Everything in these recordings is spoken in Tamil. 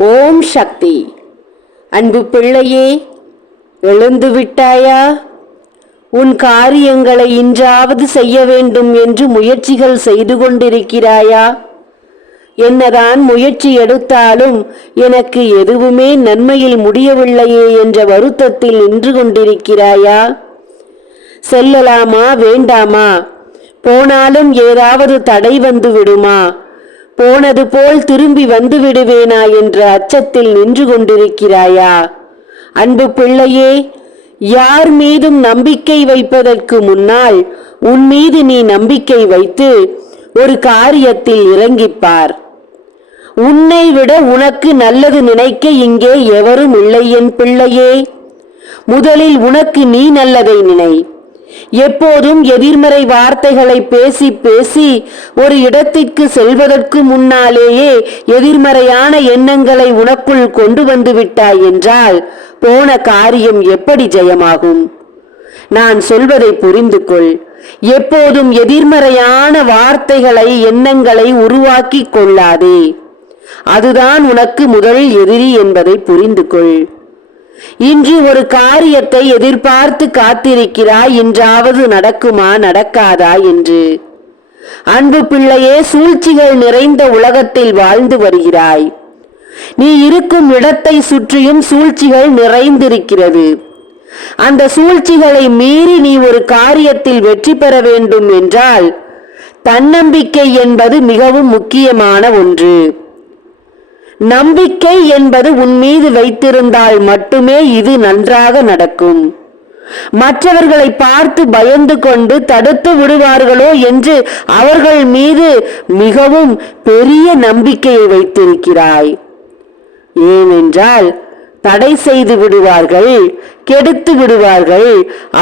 ஓம் சக்தி. அன்பு பிள்ளையே, எழுந்து விட்டாயா? உன் காரியங்களை இன்றாவது செய்ய வேண்டும் என்று முயற்சிகள் செய்து கொண்டிருக்கிறாயா? என்னதான் முயற்சி எடுத்தாலும் எனக்கு எதுவுமே நன்மையில் முடியவில்லையே என்ற வருத்தத்தில் நின்று கொண்டிருக்கிறாயா? செல்லலாமா வேண்டாமா? போனாலும் ஏதாவது தடை வந்து விடுமா? போனது போல் திரும்பி வந்து விடுவேனா என்ற அச்சத்தில் நின்று கொண்டிருக்கிறாயா? அன்பு பிள்ளையே, யார் மீதும் நம்பிக்கை வைப்பதற்கு முன்னால் உன் மீது நீ நம்பிக்கை வைத்து ஒரு காரியத்தில் இறங்கிப்பார். உன்னை விட உனக்கு நல்லது நினைக்க இங்கே எவரும் இல்லை என் பிள்ளையே. முதலில் உனக்கு நீ நல்லதை நினை. எப்போதும் எதிர்மறை வார்த்தைகளை பேசி பேசி ஒரு இடத்திற்கு செல்வதற்கு முன்னாலேயே எதிர்மறையான எண்ணங்களை உனக்குள் கொண்டு வந்து விட்டாய் என்றால் போன காரியம் எப்படி ஜெயமாகும்? நான் சொல்வதை புரிந்து கொள். எப்போதும் எதிர்மறையான வார்த்தைகளை எண்ணங்களை உருவாக்கி கொள்ளாதே. அதுதான் உனக்கு முதல் எதிரி என்பதை புரிந்து கொள். இன்று ஒரு காரியத்தை எதிர்பார்த்து காத்திருக்கிறாய், இன்றாவது நடக்குமா நடக்காதா என்று. அன்பு பிள்ளையே, சூழ்ச்சிகள் நிறைந்த உலகத்தில் வாழ்ந்து வருகிறாய். நீ இருக்கும் இடத்தை சுற்றியும் சூழ்ச்சிகள் நிறைந்திருக்கிறது. அந்த சூழ்ச்சிகளை மீறி நீ ஒரு காரியத்தில் வெற்றி பெற வேண்டும் என்றால் தன்னம்பிக்கை என்பது மிகவும் முக்கியமான ஒன்று. நம்பிக்கை என்பது உன் மீது வைத்திருந்தால் மட்டுமே இது நன்றாக நடக்கும். மற்றவர்களை பார்த்து பயந்து கொண்டு தடுத்து விடுவார்களோ என்று அவர்கள் மீது மிகவும் பெரிய நம்பிக்கையை வைத்திருக்கிறாய். ஏனென்றால் தடை செய்து விடுவார்கள், கெடுத்து விடுவார்கள்,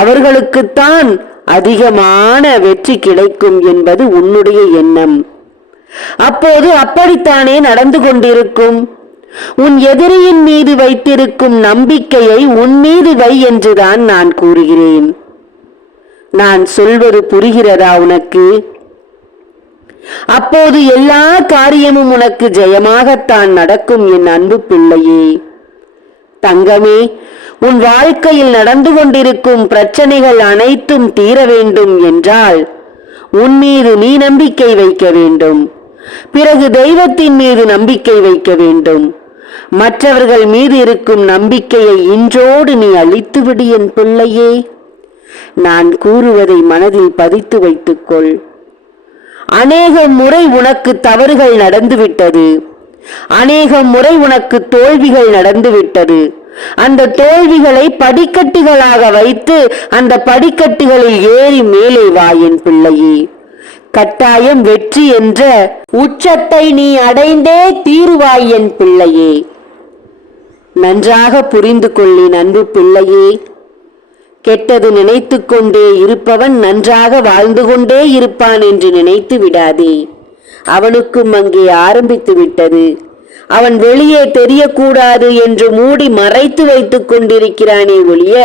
அவர்களுக்குத்தான் அதிகமான வெற்றி கிடைக்கும் என்பது உன்னுடைய எண்ணம். அப்போது அப்படித்தானே நடந்து கொண்டிருக்கும். உன் எதிரியின் மீது வைத்திருக்கும் நம்பிக்கையை உன் மீது வை என்றுதான் நான் கூறுகிறேன். நான் சொல்வது புரிகிறதா உனக்கு? அப்போது எல்லா காரியமும் உனக்கு ஜெயமாகத்தான் நடக்கும் என் அன்பு பிள்ளையே. தங்கமே, உன் வாழ்க்கையில் நடந்து கொண்டிருக்கும் பிரச்சனைகள் அனைத்தும் தீர வேண்டும் என்றால் உன் மீது நீ நம்பிக்கை வைக்க வேண்டும். பிறகு தெய்வத்தின் மீது நம்பிக்கை வைக்க வேண்டும். மற்றவர்கள் மீது இருக்கும் நம்பிக்கையை இன்றோடு நீ அழித்துவிடு என் பிள்ளையே. நான் கூறுவதை மனதில் பதித்து வைத்துக்கொள். அநேக முறை உனக்கு தவறுகள் நடந்துவிட்டது. அநேக முறை உனக்கு தோல்விகள் நடந்துவிட்டது. அந்த தோல்விகளை படிக்கட்டுகளாக வைத்து அந்த படிக்கட்டுகளில் ஏறி மேலே வா என் பிள்ளையே. கட்டாயம் வெற்றி என்ற உச்சத்தை நீ அடைந்தே தீருவாய் என் பிள்ளையே. நன்றாக புரிந்து கொள்ளின் அன்பு பிள்ளையே. கெட்டது நினைத்து கொண்டே இருப்பவன் நன்றாக வாழ்ந்து கொண்டே இருப்பான் என்று நினைத்து விடாதே. அவனுக்கும் அங்கே ஆரம்பித்து விட்டது. அவன் வெளியே தெரியக்கூடாது என்று மூடி மறைத்து வைத்துக் கொண்டிருக்கிறானே ஒழிய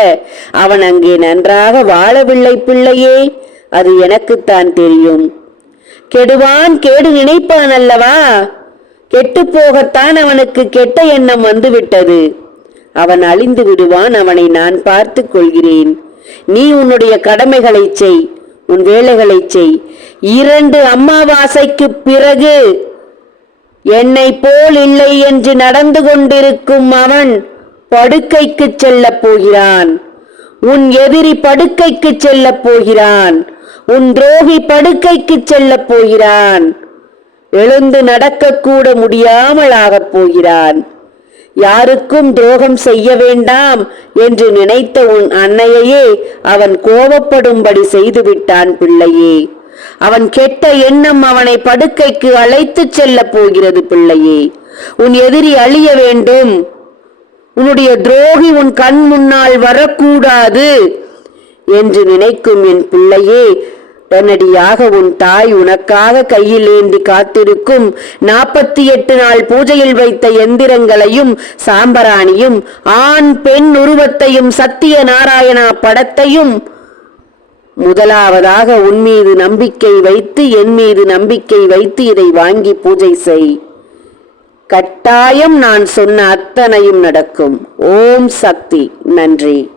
அவன் அங்கே நன்றாக வாழவில்லை பிள்ளையே. அது எனக்குத்தான் தெரியும். கெடுவான் கேடு நினைப்பான் அல்லவா? கெட்டு போகத்தான் அவனுக்கு கெட்ட எண்ணம் வந்து விட்டது. அவன் அழிந்து விடுவான். அவனை நான் பார்த்து கொள்கிறேன். நீ உன்னுடைய கடமைகளை செய், உன் வேலைகளை செய். 2 அமாவாசைக்கு பிறகு என்னை போல் இல்லை என்று நடந்து கொண்டிருக்கும் அவன் படுக்கைக்கு செல்ல போகிறான். உன் எதிரி படுக்கைக்கு செல்ல போகிறான். உன் துரோகி படுக்கைக்கு செல்ல போகிறான். எழுந்து நடக்கக்கூட முடியாமல் ஆகப் போகிறான். யாருக்கும் துரோகம் செய்ய வேண்டாம் என்று நினைத்த உன் அன்னையையே அவன் கோபப்படும்படி செய்து விட்டான் பிள்ளையே. அவன் கெட்ட எண்ணம் அவனை படுக்கைக்கு அழைத்து செல்ல போகிறது பிள்ளையே. உன் எதிரி அழிய வேண்டும். உன்னுடைய துரோகி உன் கண் முன்னால் வரக்கூடாது என்று நினைக்கும் என் பிள்ளையே, உடனடியாக உன் தாய் உனக்காக கையில் ஏந்தி காத்திருக்கும் 48 நாள் பூஜையில் வைத்த எந்திரங்களையும் சாம்பராணியும் ஆண் பெண் உருவத்தையும் சத்திய நாராயணா படத்தையும் முதலாவதாக உன் மீது நம்பிக்கை வைத்து என் மீது நம்பிக்கை வைத்து இதை வாங்கி பூஜை செய். கட்டாயம் நான் சொன்ன அத்தனையும் நடக்கும். ஓம் சக்தி. நன்றி.